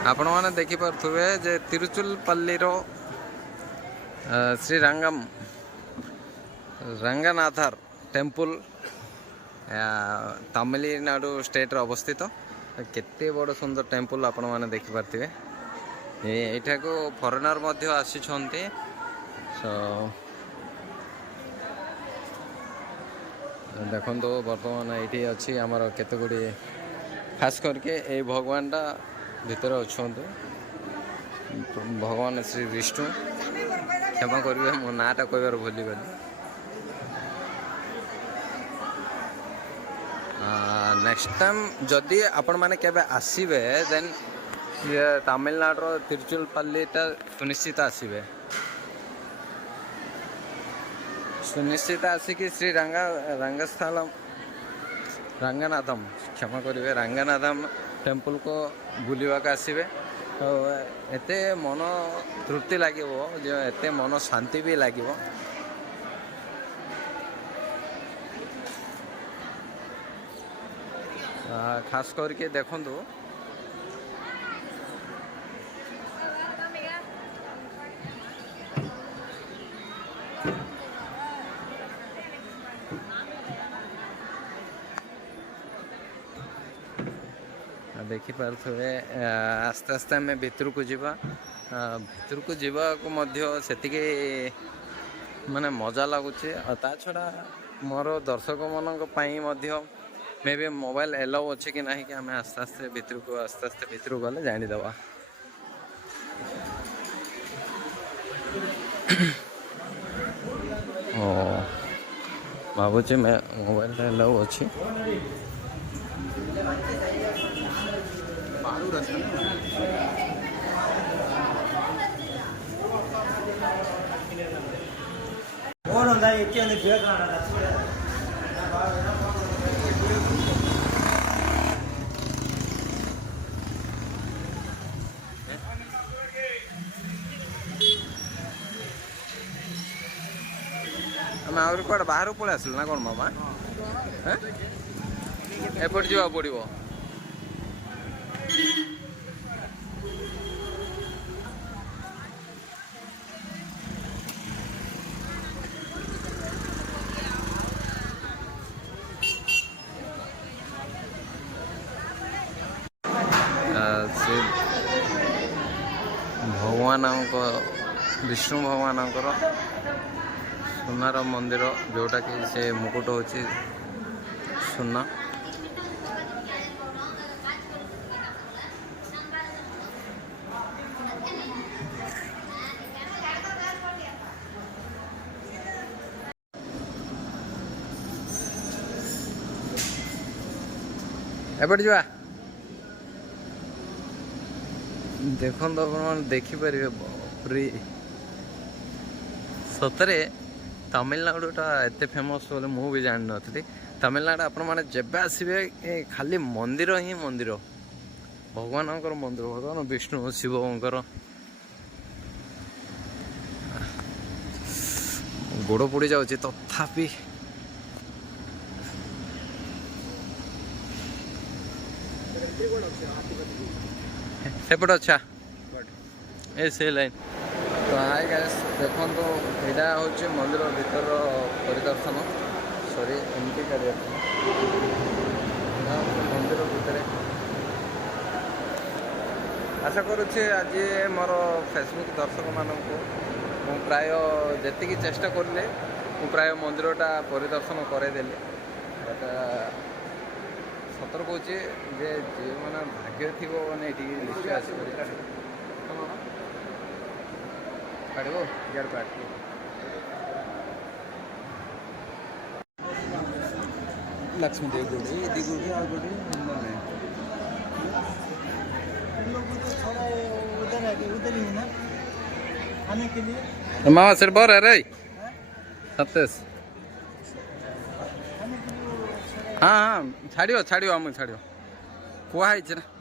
आपण मैंने देखिपे जे तिरुचुलपल्ली Shri रंगनाथर temple Tamil Nadu state अवस्थित केते बड़ सुंदर टेम्पल आपण मैंने देखिपे यहाँ को फरेनर आसी देखो बर्तमान ये अच्छी आमर केते गुड़ी खास करके ये भगवान टा भितर अच्छा भगवान श्री विष्णु क्षमा करेंगे मो नाटा कह भूलीगली नेक्स्ट टाइम जदि आपण मैंने केबे आसीबे देन तमिलनाडु तिरुचुलपल्लीटा सुनिश्चित आसीबे सुनिश्चित आसिक श्री रंगस्थलम रंगनाथम क्षमा करेंगे रंगनाथम टेम्पल को बुलवाक आसबे तो एते मन तृप्ति लगे जो एते मन शांति भी लगे खास करके देखु देखिपे आस्ते आस्ते आम भितर को जीवा माने मजा लगुच ता छड़ा मोर दर्शक मान मे भी मोबाइल एलाउ अच्छे कि नहीं कि आम आस्ते आस्ते भितर गले जानीदवा भावुचे मैं मोबाइल एलाउ अच्छी आम कौन बाहर पलि आसल ना कौन मामा एपट जा पड़ो भगवान विष्णु भगवान सुनार मंदिर जोटा कि से मुकुट होची सुना एपट जा देखो देखिपारे पूरी सतरे तमिलनाडुटा एत फेमस बोले मु भी जान नी तमिलनाडु आपण मैंने जब आसबे खाली मंदिर ही मंदिर भगवान मंदिर भगवान विष्णु शिवंकर गोड़ पड़ जाऊँ तथापि एपट अच्छा ए से लाइन तो हाय गाइस देखो तो यहाँ हूँ मंदिर भीतर परिदर्शन सॉरी एमती कर मंदिर भितर आशा करुच्छे आज मोर फेसबुक दर्शक मानक प्राय जी चेष्टा कले प्राय मंदिरटा परिदर्शन करदेली बट सतर कहे जे मैंने भाग्य थी मैंने ये निश्चय आसपार काटो यार काट लक्ष्मी देव गुड़ी दी गुड़ी आ गुड़ी उधर ही ना आने के लिए मामा सिर बोर है रे सत्तेस हाँ हाँ छाड़ियो छाड़ियो आम छाड़ियो कुआ है ना